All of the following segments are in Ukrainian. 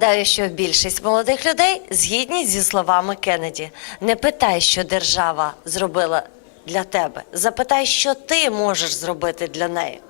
гадаю, що більшість молодих людей згідні зі словами Кеннеді. Не питай, що держава зробила для тебе. Запитай, що ти можеш зробити для неї.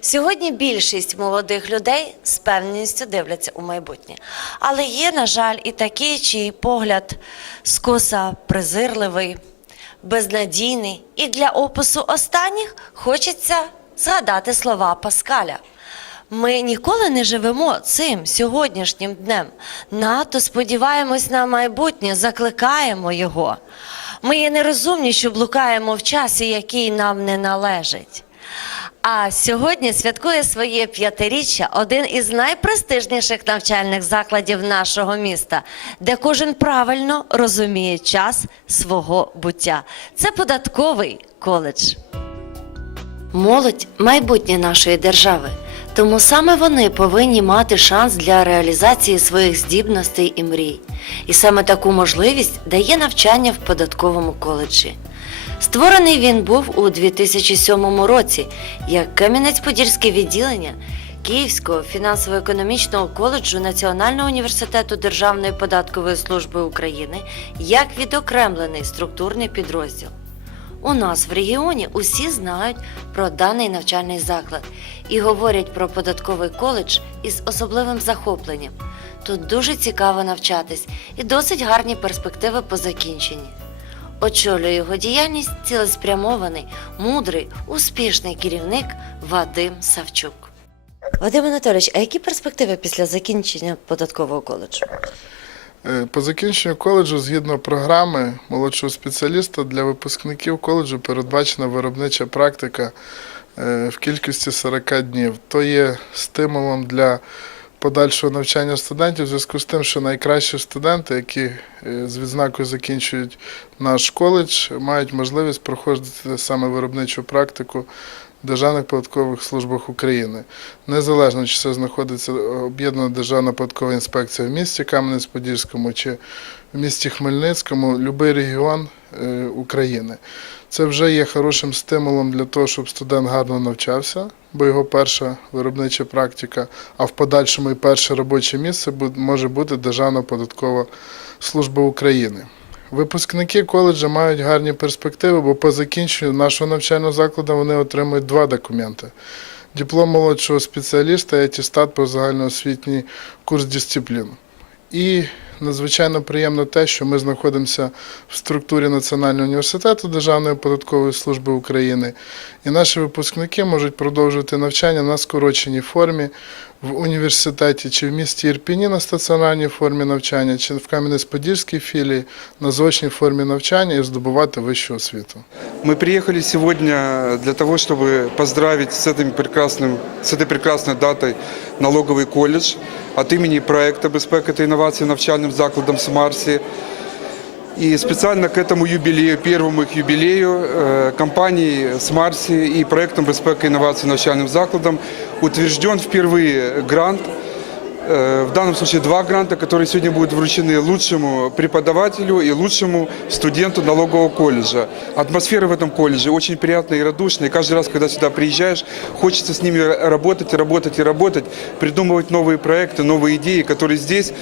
Сьогодні більшість молодих людей з певністю дивляться у майбутнє. Але є, на жаль, і такі, чий погляд скоса презирливий, безнадійний. І для опису останніх хочеться згадати слова Паскаля. Ми ніколи не живемо цим сьогоднішнім днем. Надто сподіваємось на майбутнє, закликаємо його. Ми є нерозумні, що блукаємо в часі, який нам не належить. А сьогодні святкує своє п'ятиріччя один із найпрестижніших навчальних закладів нашого міста, де кожен правильно розуміє час свого буття. Це податковий коледж. Молодь майбутнє нашої держави. Тому саме вони повинні мати шанс для реалізації своїх здібностей і мрій. І саме таку можливість дає навчання в податковому коледжі. Створений він був у 2007 році як Кам'янець-Подільське відділення Київського фінансово-економічного коледжу Національного університету Державної податкової служби України як відокремлений структурний підрозділ. У нас в регіоні усі знають про даний навчальний заклад і говорять про податковий коледж із особливим захопленням. Тут дуже цікаво навчатись і досить гарні перспективи по закінченні. Очолює його діяльність цілеспрямований, мудрий, успішний керівник Вадим Савчук. Вадим Анатолійович, а які перспективи після закінчення податкового коледжу? Е, По закінченню коледжу, згідно програми молодшого спеціаліста, для випускників коледжу передбачена виробнича практика в кількості 40 днів. То є стимулом для подальшого навчання студентів в зв'язку з тим, що найкращі студенти, які е, з відзнакою закінчують наш коледж, мають можливість проходити саме виробничу практику Державних податкових службах України. Незалежно чи це знаходиться об'єднана державна податкова інспекція в місті Кам'янець-Подільському чи в місті Хмельницькому, будь-який регіон е, України. Це вже є хорошим стимулом для того, щоб студент гарно навчався, бо його перша виробнича практика, а в подальшому і перше робоче місце може бути Державна податкова служба України. Випускники коледжа мають гарні перспективи, бо по закінченню нашого навчального закладу вони отримують два документи: диплом молодшого спеціаліста і атестат про загальноосвітній курс дисциплін. І надзвичайно приємно те, що ми знаходимося в структурі Національного університету Державної податкової служби України, і наші випускники можуть продовжувати навчання на скороченій формі в університеті чи в місті Ірпіні на стаціонарній формі навчання, чи в Кам'янець-Подільській філії на заочній формі навчання і здобувати вищу освіту. Мы приехали сегодня для того, чтобы поздравить с, этим прекрасным, с этой прекрасной датой налоговый колледж от имени проекта «Безпека та інновації навчальним закладом СМАРСі». И специально к этому юбилею, первому их юбилею, э, компанией СМАРСи и проектом «Безпека інновації навчальним закладом утвержден впервые грант Э, В данном случае два гранта, которые сегодня будут вручены лучшему преподавателю и лучшему студенту налогового колледжа. Атмосфера в этом колледже очень приятная и радушная. И каждый раз, когда сюда приезжаешь, хочется с ними работать, и работать и работать, придумывать новые проекты, новые идеи, которые здесь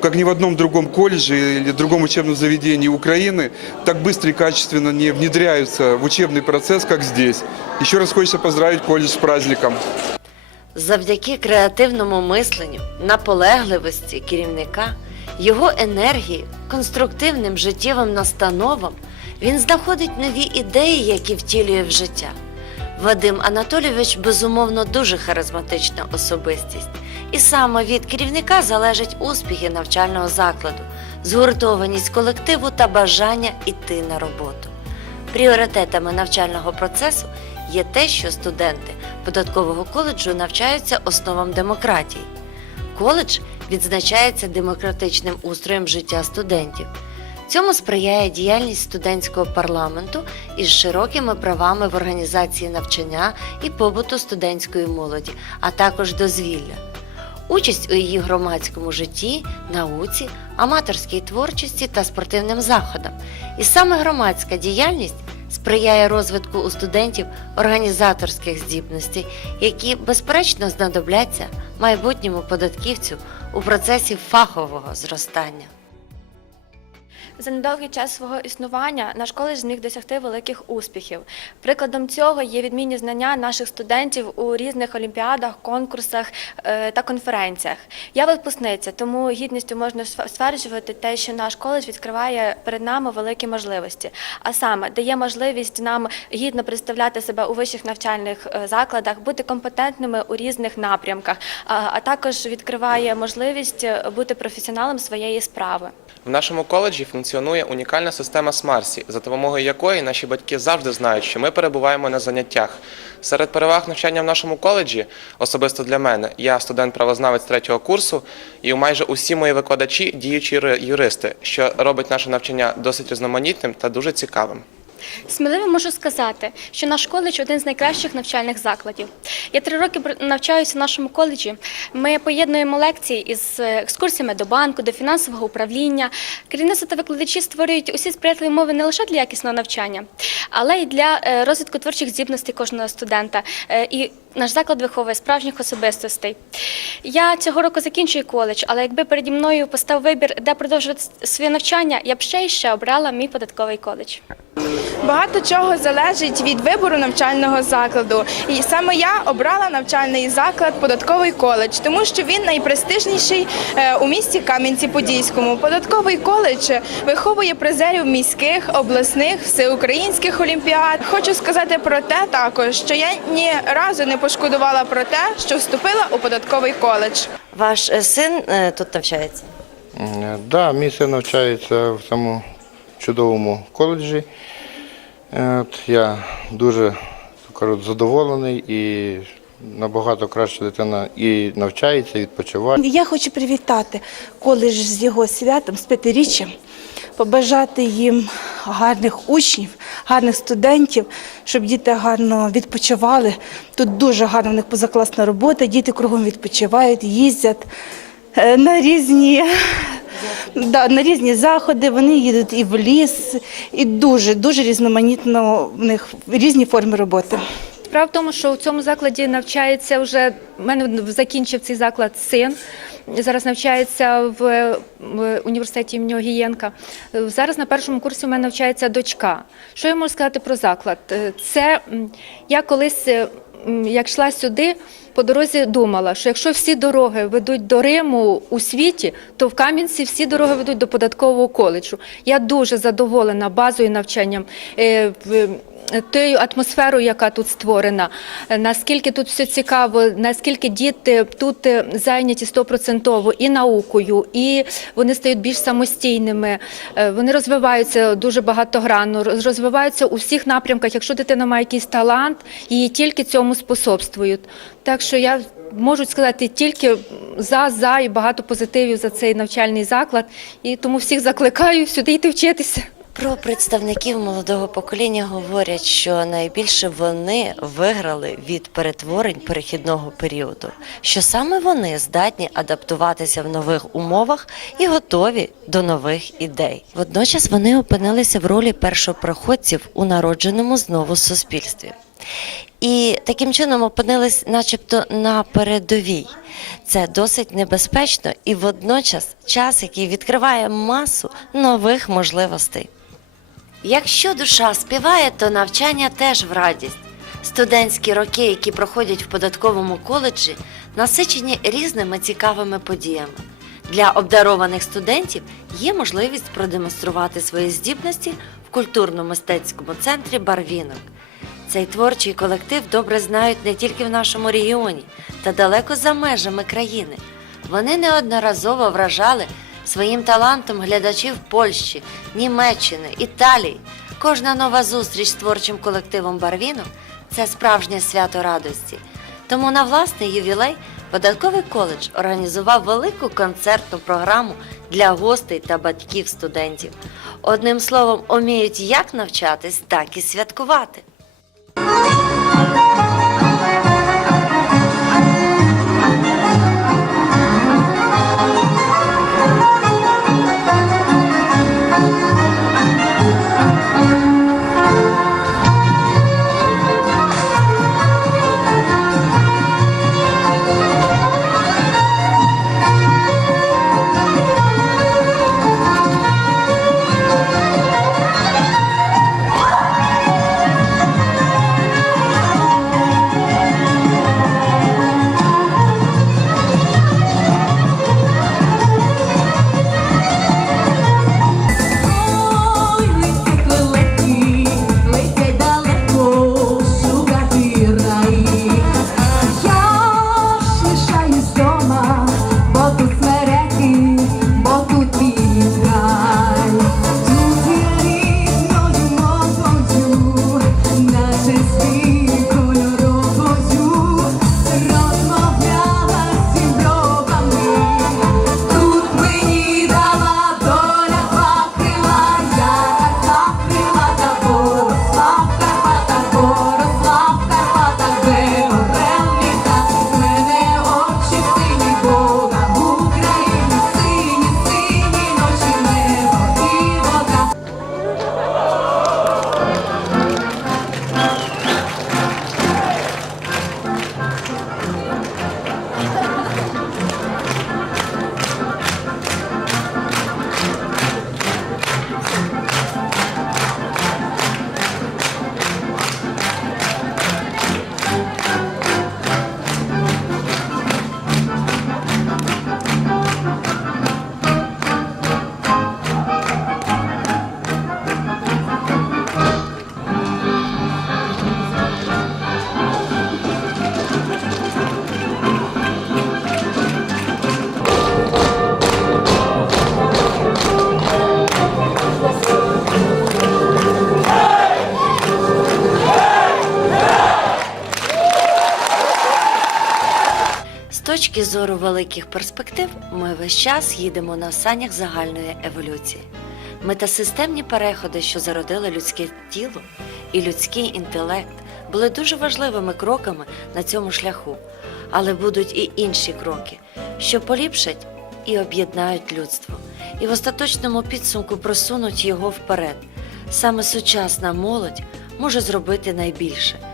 как ни в одном другом колледже или другом учебном заведении Украины так быстро и качественно не внедряются в учебный процесс, как здесь. Еще раз хочется поздравить колледж с праздником. Завдяки креативному мисленню, наполегливості керівника, його енергії, конструктивним життєвим настановам він знаходить нові ідеї, які втілює в життя. Вадим Анатолійович безумовно дуже харизматична особистість, і саме від керівника залежать успіхи навчального закладу, згуртованість колективу та бажання йти на роботу. Пріоритетами навчального процесу є те, що студенти податкового коледжу навчаються основам демократії. Коледж відзначається демократичним устроєм життя студентів. Цьому сприяє діяльність студентського парламенту із широкими правами в організації навчання і побуту студентської молоді, а також дозвілля. Участь у її громадському житті, науці, аматорській творчості та спортивним заходам. І саме громадська діяльність сприяє розвитку у студентів організаторських здібностей, які безперечно знадобляться майбутньому податківцю у процесі фахового зростання. За недовгий час свого існування наш коледж зміг досягти великих успіхів. Прикладом цього є відмінні знання наших студентів у різних олімпіадах, конкурсах е, та конференціях. Я випускниця, тому гідністю можна стверджувати те, що наш коледж відкриває перед нами великі можливості, а саме дає можливість нам гідно представляти себе у вищих навчальних е, закладах, бути компетентними у різних напрямках, а, також відкриває можливість е, бути професіоналом своєї справи. В нашому коледжі функціонує унікальна система Смарсі, за допомогою якої наші батьки завжди знають, що ми перебуваємо на заняттях. Серед переваг навчання в нашому коледжі, особисто для мене, я студент-правознавець третього курсу, і майже усі мої викладачі діючі юри- юристи, що робить наше навчання досить різноманітним та дуже цікавим. Сміливо можу сказати, що наш коледж один з найкращих навчальних закладів. Я три роки навчаюся в нашому коледжі. Ми поєднуємо лекції із е, екскурсіями до банку, до фінансового управління. Керівництво та викладачі створюють усі сприятливі умови не лише для якісного навчання, але й для е, розвитку творчих здібностей кожного студента. Е, І наш заклад виховує справжніх особистостей. Я цього року закінчую коледж, але якби переді мною постав вибір, де продовжувати своє навчання, я б ще і ще обрала мій податковий коледж. Багато чого залежить від вибору навчального закладу. І саме я обрала навчальний заклад податковий коледж, тому що він найпрестижніший е, у місті Кам'янці-Подільському. Податковий коледж виховує призерів міських, обласних, всеукраїнських олімпіад. Хочу сказати про те також, що я ні разу не пошкодувала про те, що вступила у податковий коледж. Ваш е, син е, тут навчається? Так, да, мій син навчається в цьому чудовому коледжі. Е, От, я дуже так задоволений і набагато краще дитина і навчається, і відпочиває. Я хочу привітати коледж з його святом, з п'ятиріччям, побажати їм гарних учнів, гарних студентів, щоб діти гарно відпочивали. Тут дуже гарна в них позакласна робота, діти кругом відпочивають, їздять е, на різні. Да, на різні заходи вони їдуть і в ліс, і дуже дуже різноманітно в них різні форми роботи. Справа в тому, що у цьому закладі навчається вже в мене закінчив цей заклад син. Зараз навчається в, університеті імені Огієнка. Зараз на першому курсі у мене навчається дочка. Що я можу сказати про заклад? Е, Це я колись, е, як йшла сюди, по дорозі думала, що якщо всі дороги ведуть до Риму у світі, то в Кам'янці всі дороги ведуть до податкового коледжу. Я дуже задоволена базою навчанням. Тою атмосферою, яка тут створена, е, наскільки тут все цікаво, наскільки діти тут е, зайняті стопроцентово і наукою, і вони стають більш самостійними, е, вони розвиваються дуже багатогранно, роз- розвиваються у всіх напрямках. Якщо дитина має якийсь талант, її тільки цьому способствують. Так що я можу сказати тільки за, за і багато позитивів за цей навчальний заклад. І тому всіх закликаю сюди йти вчитися. Про представників молодого покоління говорять, що найбільше вони виграли від перетворень перехідного періоду, що саме вони здатні адаптуватися в нових умовах і готові до нових ідей. Водночас вони опинилися в ролі першопроходців у народженому знову суспільстві. І таким чином опинились, начебто, на передовій. Це досить небезпечно і водночас час, який відкриває масу нових можливостей. Якщо душа співає, то навчання теж в радість. Студентські роки, які проходять в податковому коледжі, насичені різними цікавими подіями. Для обдарованих студентів є можливість продемонструвати свої здібності в культурно-мистецькому центрі Барвінок. Цей творчий колектив добре знають не тільки в нашому регіоні, та далеко за межами країни. Вони неодноразово вражали своїм талантом глядачів Польщі, Німеччини, Італії. Кожна нова зустріч з творчим колективом Барвінок це справжнє свято радості. Тому на власний ювілей податковий коледж організував велику концертну програму для гостей та батьків студентів. Одним словом, уміють як навчатись, так і святкувати. Точки зору великих перспектив ми весь час їдемо на санях загальної еволюції. Метасистемні переходи, що зародили людське тіло і людський інтелект, були дуже важливими кроками на цьому шляху, але будуть і інші кроки, що поліпшать і об'єднають людство, і в остаточному підсумку просунуть його вперед. Саме сучасна молодь може зробити найбільше.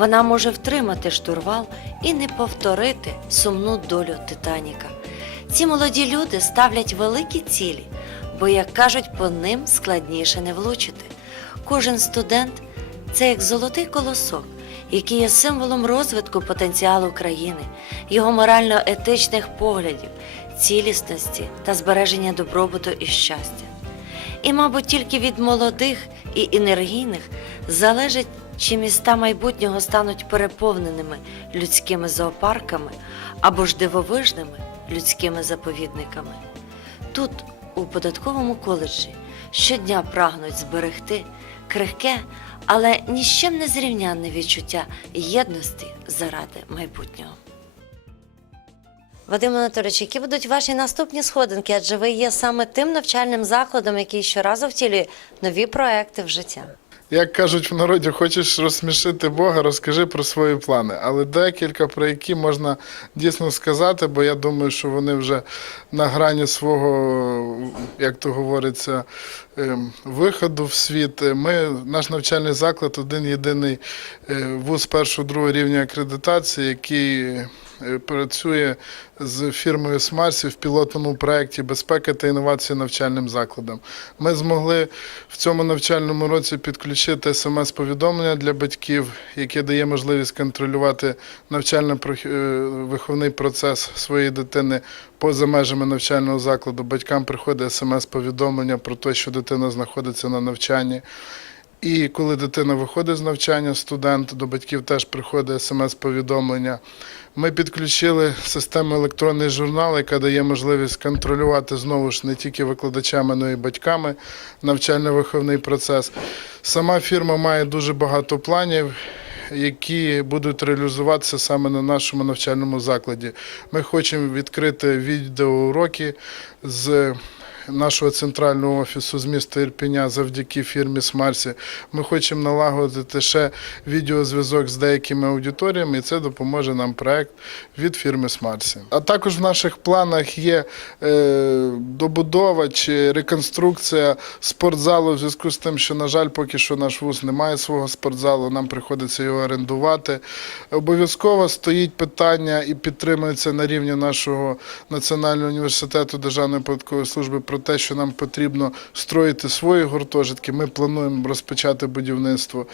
Вона може втримати штурвал і не повторити сумну долю Титаніка. Ці молоді люди ставлять великі цілі, бо, як кажуть, по ним складніше не влучити. Кожен студент це як золотий колосок, який є символом розвитку потенціалу країни, його морально-етичних поглядів, цілісності та збереження добробуту і щастя. І, мабуть, тільки від молодих і енергійних залежить, чи міста майбутнього стануть переповненими людськими зоопарками або ж дивовижними людськими заповідниками. Тут, у податковому коледжі, щодня прагнуть зберегти крихке, але ні з чим не зрівнянне відчуття єдності заради майбутнього. Вадим Анатолійович, які будуть ваші наступні сходинки? Адже ви є саме тим навчальним закладом, який щоразу втілює нові проекти в життя. Як кажуть в народі, хочеш розсмішити Бога, розкажи про свої плани. Але декілька про які можна дійсно сказати, бо я думаю, що вони вже на грані свого, як то говориться, ем, виходу в світ. Ми, наш навчальний заклад, один єдиний е, вуз першого другого рівня акредитації, який працює з фірмою Смарсі в пілотному проєкті безпека та інновації навчальним закладам. Ми змогли в цьому навчальному році підключити смс-повідомлення для батьків, яке дає можливість контролювати навчально-виховний процес своєї дитини поза межами навчального закладу. Батькам приходить смс-повідомлення про те, що дитина знаходиться на навчанні. І коли дитина виходить з навчання, студент до батьків теж приходить смс-повідомлення. Ми підключили систему електронний журнал, яка дає можливість контролювати знову ж не тільки викладачами, але й батьками навчально-виховний процес. Сама фірма має дуже багато планів. Які будуть реалізуватися саме на нашому навчальному закладі. Ми хочемо відкрити відеоуроки з нашого центрального офісу з міста Ірпеня завдяки фірмі Смарсі. Ми хочемо налагодити ще відеозв'язок з деякими аудиторіями, і це допоможе нам проект від фірми Смарсі. А також в наших планах є е, добудова чи реконструкція спортзалу в зв'язку з тим, що, на жаль, поки що наш вуз не має свого спортзалу, нам приходиться його орендувати. Обов'язково стоїть питання і підтримується на рівні нашого Національного університету Державної податкової служби про те, що нам потрібно строїти свої гуртожитки. Ми плануємо розпочати будівництво.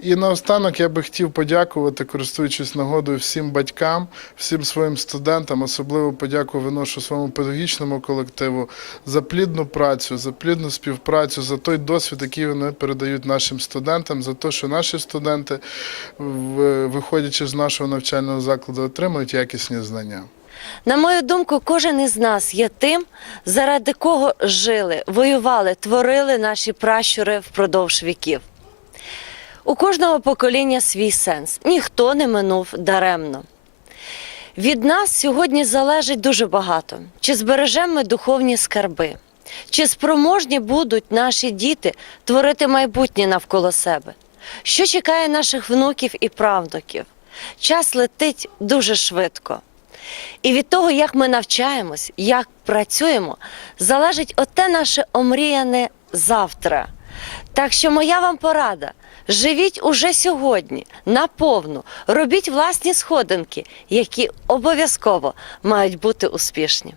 І наостанок я би хотів подякувати, користуючись нагодою, всім батькам, всім своїм студентам, особливо подяку виношу своєму педагогічному колективу за плідну працю, за плідну співпрацю, за той досвід, який вони передають нашим студентам, за те, що наші студенти, виходячи з нашого навчального закладу, отримують якісні знання. На мою думку, кожен із нас є тим, заради кого жили, воювали, творили наші пращури впродовж віків. У кожного покоління свій сенс. Ніхто не минув даремно. Від нас сьогодні залежить дуже багато. Чи збережемо ми духовні скарби, чи спроможні будуть наші діти творити майбутнє навколо себе? Що чекає наших внуків і правнуків? Час летить дуже швидко. І від того, як ми навчаємось, як працюємо, залежить оте наше омріяне завтра. Так що моя вам порада: живіть уже сьогодні, наповну, робіть власні сходинки, які обов'язково мають бути успішні.